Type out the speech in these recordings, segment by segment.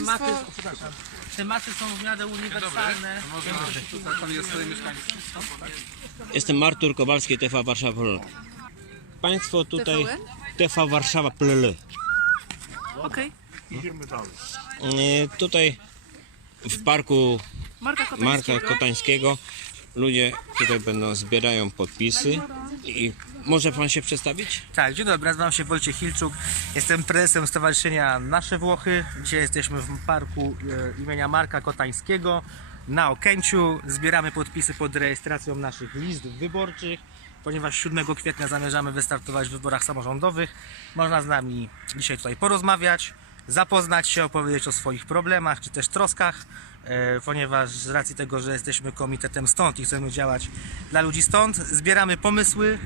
tematy, tematy są w miarę uniwersalne. Jestem Artur Kowalski, TV Warszawa PLL. Państwo tutaj TVN? TV Warszawa PLL. Okej. E, Tutaj w parku Marka Kotańskiego. Marka Kotańskiego ludzie tutaj będą zbierają podpisy i może pan się przedstawić? Tak, dzień dobry, nazywam się Wojciech Hilczuk. Jestem prezesem Stowarzyszenia Nasze Włochy. Dzisiaj jesteśmy w parku e, imienia Marka Kotańskiego na Okęciu. Zbieramy podpisy pod rejestracją naszych list wyborczych, ponieważ 7 kwietnia zamierzamy wystartować w wyborach samorządowych. Można z nami dzisiaj tutaj porozmawiać, zapoznać się, opowiedzieć o swoich problemach czy też troskach, ponieważ z racji tego, że jesteśmy komitetem stąd i chcemy działać dla ludzi stąd, zbieramy pomysły,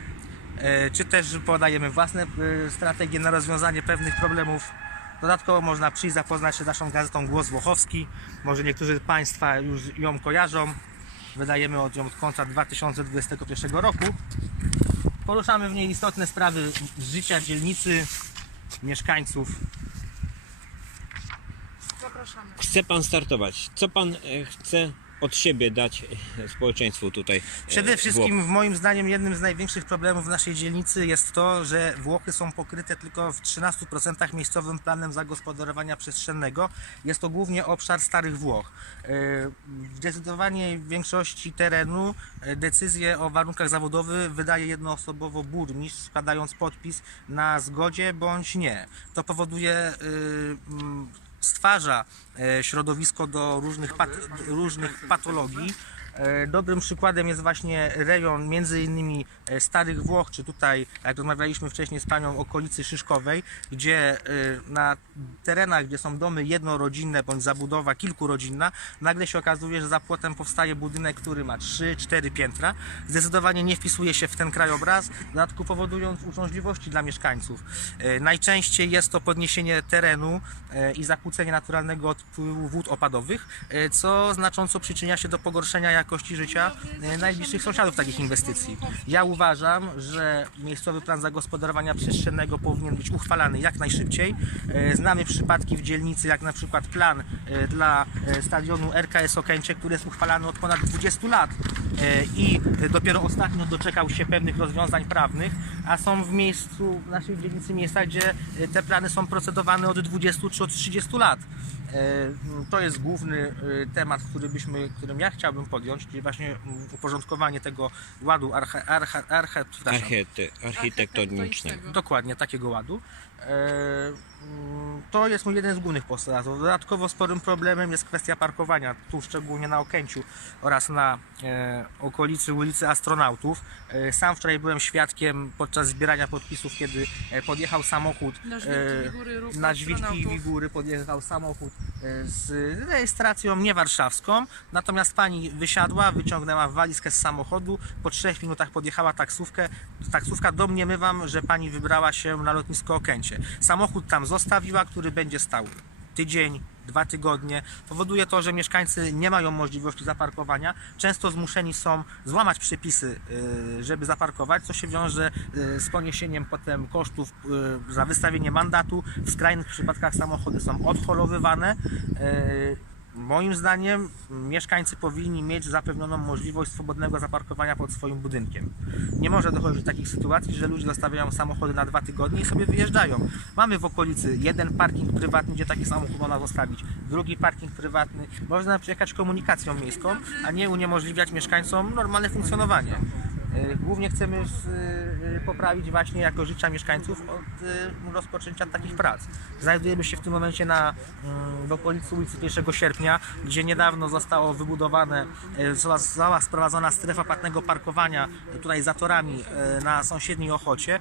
E, czy też podajemy własne e, strategie na rozwiązanie pewnych problemów. Dodatkowo można przyjść zapoznać się z naszą gazetą Głos Włochowski. Może niektórzy z Państwa już ją kojarzą. Wydajemy od ją od końca 2021 roku. Poruszamy w niej istotne sprawy życia dzielnicy, mieszkańców. Zapraszamy. Chce pan startować. Co pan e, chce od siebie dać e, społeczeństwu tutaj? e, Przede Włoch? wszystkim, w moim zdaniem, jednym z największych problemów w naszej dzielnicy jest to, że Włochy są pokryte tylko w 13% miejscowym planem zagospodarowania przestrzennego. Jest to głównie obszar Starych Włoch. W zdecydowanej większości terenu e, decyzję o warunkach zawodowych wydaje jednoosobowo burmistrz, składając podpis na zgodzie bądź nie. To powoduje stwarza e, środowisko do różnych, pat, różnych patologii. E, Dobrym przykładem jest właśnie rejon między innymi e, Starych Włoch, czy tutaj, jak rozmawialiśmy wcześniej z panią okolicy Szyszkowej, gdzie e, na terenach, gdzie są domy jednorodzinne bądź zabudowa kilkurodzinna, nagle się okazuje, że za płotem powstaje budynek, który ma 3-4 piętra. Zdecydowanie nie wpisuje się w ten krajobraz, w dodatku powodując uciążliwości dla mieszkańców. Najczęściej jest to podniesienie terenu i zakłócenie naturalnego odpływu wód opadowych, co znacząco przyczynia się do pogorszenia jakości życia e, najbliższych sąsiadów takich inwestycji. Ja uważam, że miejscowy plan zagospodarowania przestrzennego powinien być uchwalany jak najszybciej. E, Znamy przypadki w dzielnicy, jak na przykład plan e, dla stadionu RKS Okęcie, który jest uchwalany od ponad 20 lat i dopiero ostatnio doczekał się pewnych rozwiązań prawnych, a są w miejscu w naszej dzielnicy miejsca, gdzie te plany są procedowane od 20 czy od 30 lat. E, To jest główny e, temat, który byśmy, którym ja chciałbym podjąć, czyli właśnie uporządkowanie tego ładu arche, arche, arche, Archite, architektonicznego. Dokładnie, takiego ładu. E, mm, To jest mój jeden z głównych postulatów. Dodatkowo sporym problemem jest kwestia parkowania, tu szczególnie na Okęciu oraz na e, okolicy ulicy Astronautów. E, Sam wczoraj byłem świadkiem podczas zbierania podpisów, kiedy podjechał samochód Na Żwirki e, Wigury, podjechał samochód z rejestracją niewarszawską, natomiast pani wysiadła, wyciągnęła walizkę z samochodu, po trzech minutach podjechała taksówkę, taksówka domniemywam, że pani wybrała się na lotnisko Okęcie. Samochód tam zostawiła, który będzie stał tydzień, dwa tygodnie. Powoduje to, że mieszkańcy nie mają możliwości zaparkowania. Często zmuszeni są złamać przepisy, y, żeby zaparkować, co się wiąże y, z poniesieniem potem kosztów y, za wystawienie mandatu. W skrajnych przypadkach samochody są odholowywane. Moim zdaniem mieszkańcy powinni mieć zapewnioną możliwość swobodnego zaparkowania pod swoim budynkiem. Nie może dochodzić do takich sytuacji, że ludzie zostawiają samochody na dwa tygodnie i sobie wyjeżdżają. Mamy w okolicy jeden parking prywatny, gdzie taki samochód można zostawić, drugi parking prywatny. Można przyjechać komunikacją miejską, a nie uniemożliwiać mieszkańcom normalne funkcjonowanie. E, Głównie chcemy e, poprawić właśnie jakość życia mieszkańców od e, rozpoczęcia takich prac. Znajdujemy się w tym momencie na, mm, w okolicy ulicy 1 sierpnia, gdzie niedawno zostało wybudowane, została- sprowadzona strefa płatnego parkowania tutaj za torami na sąsiedniej Ochocie.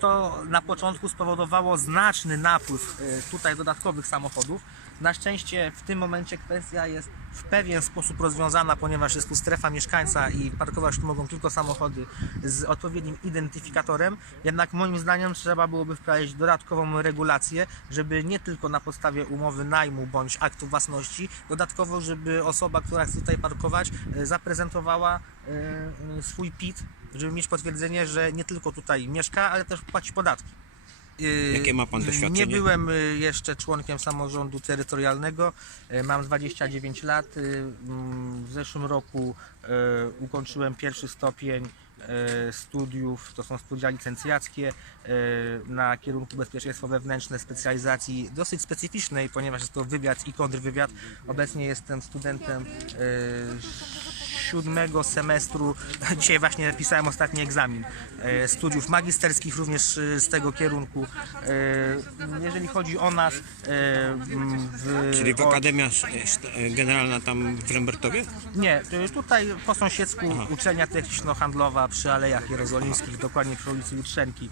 To na początku spowodowało znaczny napływ tutaj dodatkowych samochodów. Na szczęście w tym momencie kwestia jest w pewien sposób rozwiązana, ponieważ jest tu strefa mieszkańca i parkować tu mogą tylko samochody z odpowiednim identyfikatorem. Jednak moim zdaniem trzeba byłoby wprowadzić dodatkową regulację, żeby nie tylko na podstawie umowy najmu bądź aktu własności, dodatkowo, żeby osoba, która chce tutaj parkować, e, zaprezentowała e, swój PIT, żeby mieć potwierdzenie, że nie tylko tutaj mieszka, ale też płaci podatki. Y, Jakie ma pan doświadczenie? Nie byłem y, jeszcze członkiem samorządu terytorialnego. Y, Mam 29 lat. Mm, W zeszłym roku ukończyłem pierwszy stopień studiów, to są studia licencjackie na kierunku bezpieczeństwo wewnętrzne specjalizacji dosyć specyficznej, ponieważ jest to wywiad i kontrwywiad. Obecnie jestem studentem siódmego semestru, dzisiaj właśnie pisałem ostatni egzamin e, studiów magisterskich również e, z tego kierunku. E, Jeżeli chodzi o nas, w, Czyli w Akademia Generalna tam w Rembertowie? nie, tutaj po sąsiedzku uczelnia techniczno-handlowa przy Alejach Jerozolimskich, dokładnie przy ulicy Jutrzenki.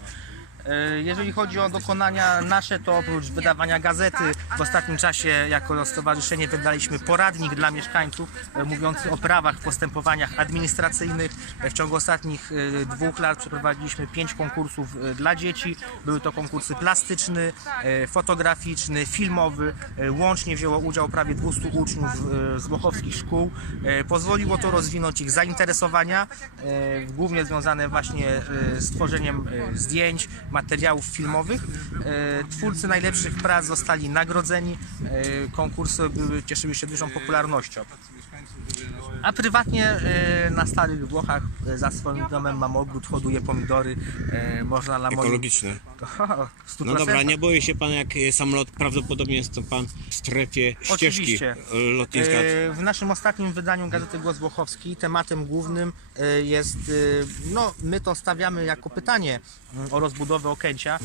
Y, Jeżeli chodzi o dokonania nasze, to oprócz wydawania gazety, w ostatnim czasie jako stowarzyszenie wydaliśmy poradnik dla mieszkańców y, mówiący o prawach w postępowaniach administracyjnych. Y, W ciągu ostatnich dwóch lat przeprowadziliśmy pięć konkursów dla dzieci. Były to konkursy plastyczny, fotograficzny, filmowy. Łącznie wzięło udział prawie 200 uczniów z włochowskich szkół. Pozwoliło to rozwinąć ich zainteresowania, głównie związane właśnie z tworzeniem zdjęć, materiałów filmowych. Y, Twórcy najlepszych prac zostali nagrodzeni. Y, Konkursy były, cieszyły się dużą popularnością. A prywatnie y, na Starych Włochach y, za swoim domem mam ogród, hoduję pomidory. y, Można na moim... Ekologiczne. No 100%. dobra, nie boi się pan jak samolot, prawdopodobnie jest to pan w strefie ścieżki Oczywiście. lotniska. W naszym ostatnim wydaniu Gazety Głos Włochowski tematem głównym jest, no my to stawiamy jako pytanie mm, o rozbudowę Okęcia,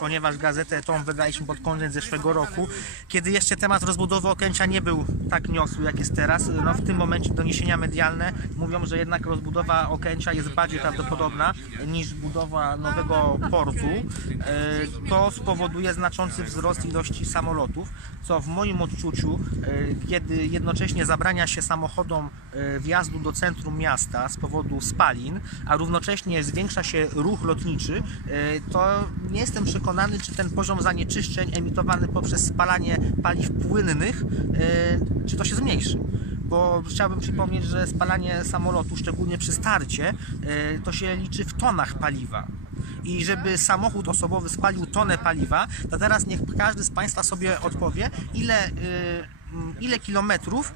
ponieważ gazetę tą wydaliśmy pod koniec zeszłego roku, kiedy jeszcze temat rozbudowy Okęcia nie był tak niosły jak jest teraz. No w tym momencie doniesienia medialne mówią, że jednak rozbudowa Okęcia jest bardziej prawdopodobna niż budowa nowego portu. E, To spowoduje znaczący wzrost ilości samolotów, co w moim odczuciu, e, kiedy jednocześnie zabrania się samochodom e, wjazdu do centrum miasta z powodu spalin, a równocześnie zwiększa się ruch lotniczy, to nie jestem przekonany, czy ten poziom zanieczyszczeń emitowany poprzez spalanie paliw płynnych, czy to się zmniejszy bo chciałbym przypomnieć, że spalanie samolotu, szczególnie przy starcie, e, to się liczy w tonach paliwa. I żeby samochód osobowy spalił tonę paliwa, to teraz niech każdy z Państwa sobie odpowie, ile, y, ile kilometrów,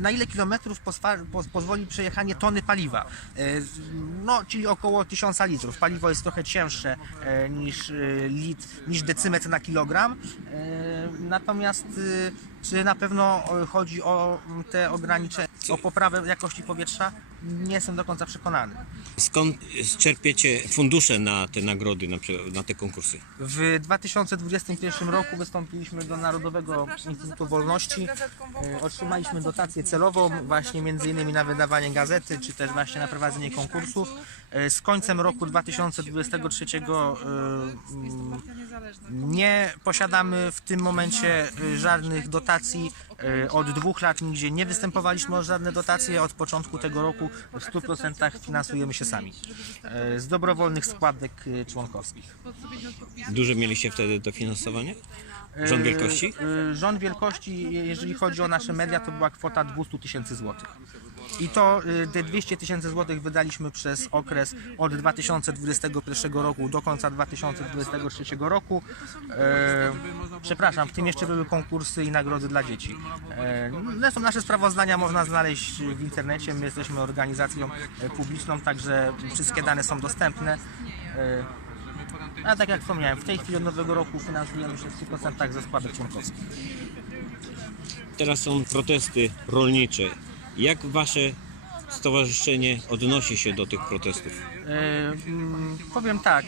na ile kilometrów pozwoli przejechanie tony paliwa. Y, No, czyli około 1000 litrów. Paliwo jest trochę cięższe e, niż lit, niż decymetr na kilogram. E, Natomiast czy na pewno chodzi o mm, te ograniczenia, o poprawę jakości powietrza? Nie jestem do końca przekonany. Skąd czerpiecie fundusze na te nagrody, na, na te konkursy? W 2021 roku wystąpiliśmy do Narodowego Instytutu Wolności. E, Otrzymaliśmy dotację celową właśnie między innymi na wydawanie gazety, czy też właśnie na prowadzenie konkursów. E, Z końcem roku 2023 e, nie posiadamy w tym momencie e, żadnych dotacji. Od dwóch lat nigdzie nie występowaliśmy o żadne dotacje. Od początku tego roku w 100% finansujemy się sami z dobrowolnych składek członkowskich. Duże mieliście wtedy dofinansowanie? Rząd wielkości? Rząd wielkości, je- jeżeli chodzi o nasze media, to była kwota 200 tysięcy złotych. I to e, te 200 tysięcy złotych wydaliśmy przez okres od 2021 roku do końca 2023 roku. E, przepraszam, w tym jeszcze były konkursy i nagrody dla dzieci. Zresztą nasze sprawozdania można znaleźć w internecie. My jesteśmy organizacją e, publiczną, także wszystkie dane są dostępne. E, a tak jak wspomniałem, w tej chwili od nowego roku finansujemy się w 100% ze składek członkowskich. Teraz są protesty rolnicze. Jak wasze stowarzyszenie odnosi się do tych protestów? E, mm, powiem tak,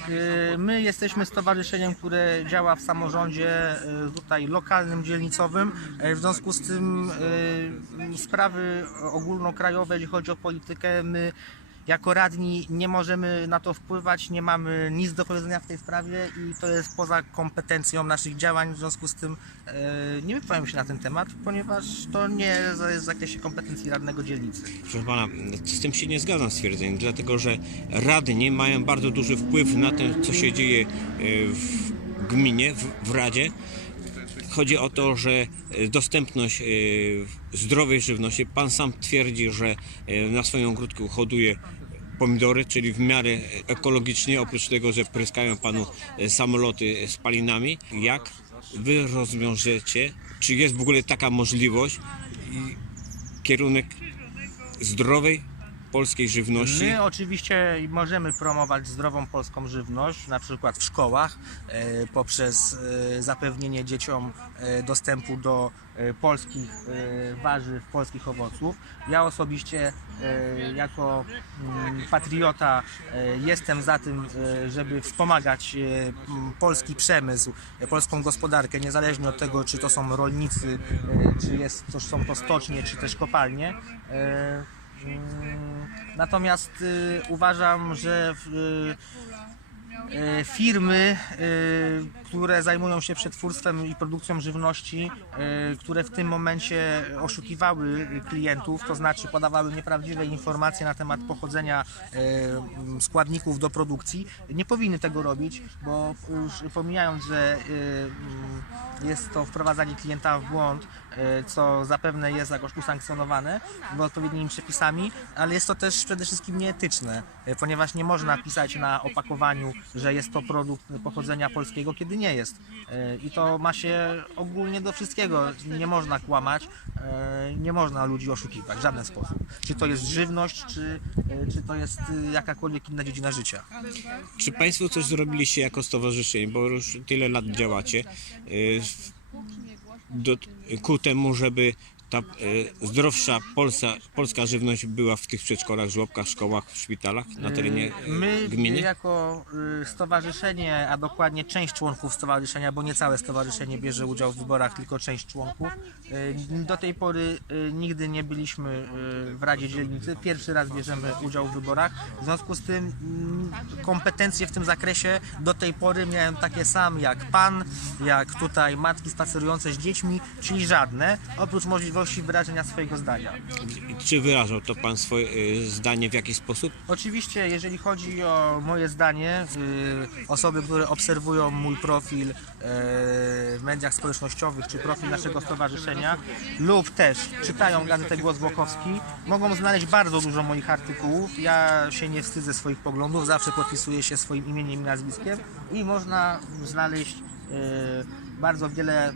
e, my jesteśmy stowarzyszeniem, które działa w samorządzie e, tutaj lokalnym, dzielnicowym. E, w związku z tym e, sprawy ogólnokrajowe, jeżeli chodzi o politykę, my jako radni nie możemy na to wpływać, nie mamy nic do powiedzenia w tej sprawie i to jest poza kompetencją naszych działań, w związku z tym e, nie wypowiem się na ten temat, ponieważ to nie jest w zakresie kompetencji radnego dzielnicy. Proszę pana, z tym się nie zgadzam stwierdzeniem, dlatego że radni mają bardzo duży wpływ na to, co się dzieje e, w gminie, w, w radzie. Chodzi o to, że e, dostępność zdrowej żywności. Pan sam twierdzi, że na swoim ogródku hoduje pomidory, czyli w miarę ekologicznie, oprócz tego, że pryskają panu e, samoloty spalinami. Jak wy rozwiążecie, czy jest w ogóle taka możliwość i kierunek zdrowej polskiej żywności? My oczywiście możemy promować zdrową polską żywność, na przykład w szkołach, e, poprzez e, zapewnienie dzieciom e, dostępu do polskich warzyw, polskich owoców. Ja osobiście jako mm, patriota jestem za tym, żeby wspomagać polski przemysł, polską gospodarkę, niezależnie od tego, czy to są rolnicy, czy jest, to są to stocznie, czy też kopalnie. Natomiast y, uważam, że w, y, firmy, y, które zajmują się przetwórstwem i produkcją żywności, y, które w tym momencie oszukiwały klientów, to znaczy podawały nieprawdziwe informacje na temat pochodzenia składników do produkcji, nie powinny tego robić, bo już pomijając, że mm, jest to wprowadzanie klienta w błąd, co zapewne jest jakoś usankcjonowane odpowiednimi przepisami, ale jest to też przede wszystkim nieetyczne, ponieważ nie można pisać na opakowaniu, że jest to produkt pochodzenia polskiego, kiedy nie jest. Y, I to ma się ogólnie do wszystkiego. Nie można kłamać, y, nie można ludzi oszukiwać w żaden sposób. Czy to jest żywność, czy, y, czy to jest jakakolwiek inna dziedzina życia. Czy Państwo coś zrobiliście jako stowarzyszenie, bo już tyle lat działacie, do, ku temu, żeby ta y, zdrowsza polska, polska żywność była w tych przedszkolach, żłobkach, szkołach, szpitalach na terenie y, My gminy? jako y, stowarzyszenie, a dokładnie część członków stowarzyszenia, bo nie całe stowarzyszenie bierze udział w wyborach, tylko część członków. y, Do tej pory y, nigdy nie byliśmy y, w Radzie Dzielnicy. Pierwszy raz bierzemy udział w wyborach. W związku z tym mm, kompetencje w tym zakresie do tej pory miałem takie same jak pan, jak tutaj matki spacerujące z dziećmi, czyli żadne, oprócz możliwości wyrażenia swojego zdania. Czy wyrażał to Pan swoje y, zdanie w jakiś sposób? Oczywiście, jeżeli chodzi o moje zdanie, y, osoby, które obserwują mój profil y, w mediach społecznościowych czy profil naszego stowarzyszenia lub też czytają gazetę Głos Włokowski, mogą znaleźć bardzo dużo moich artykułów. Ja się nie wstydzę swoich poglądów, zawsze podpisuję się swoim imieniem i nazwiskiem i można znaleźć bardzo wiele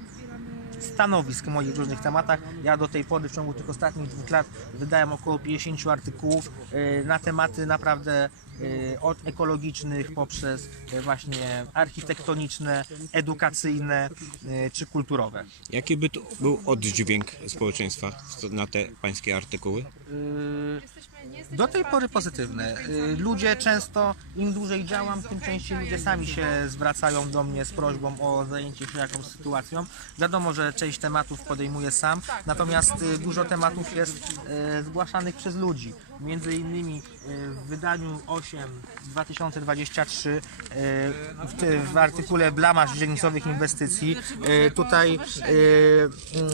stanowisk w moich różnych tematach. Ja do tej pory w ciągu tych ostatnich dwóch lat wydałem około 50 artykułów y, na tematy naprawdę y, od ekologicznych poprzez y, właśnie architektoniczne, edukacyjne czy kulturowe. Jaki by to był oddźwięk społeczeństwa na te Pańskie artykuły? Do tej pory pozytywne. Y, Ludzie często, im dłużej działam, tym częściej ludzie sami się zwracają do mnie z prośbą o zajęcie się jakąś sytuacją. Wiadomo, że część tematów podejmuję sam, natomiast y, dużo tematów jest y, zgłaszanych przez ludzi. Między innymi w wydaniu 8 2023 y, w, ty- w artykule Blamaż dzielnicowych inwestycji tutaj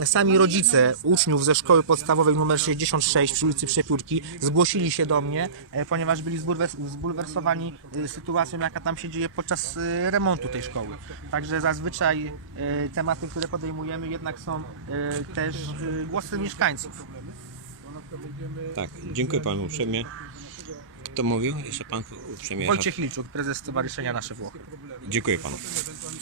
y, sami rodzice uczniów ze szkoły podstawowej nr 66 przy ulicy Przepiórki zgłosili się do mnie, e, ponieważ byli zbulwers- zbulwersowani y, sytuacją, jaka tam się dzieje podczas y, remontu tej szkoły. Także zazwyczaj tematy, które podejmujemy jednak są też głosy mieszkańców. Tak, dziękuję Panu uprzejmie. Kto mówił? Jeszcze Pan uprzejmie. Wojciech Liczuk, prezes Stowarzyszenia Nasze Włochy. Dziękuję Panu.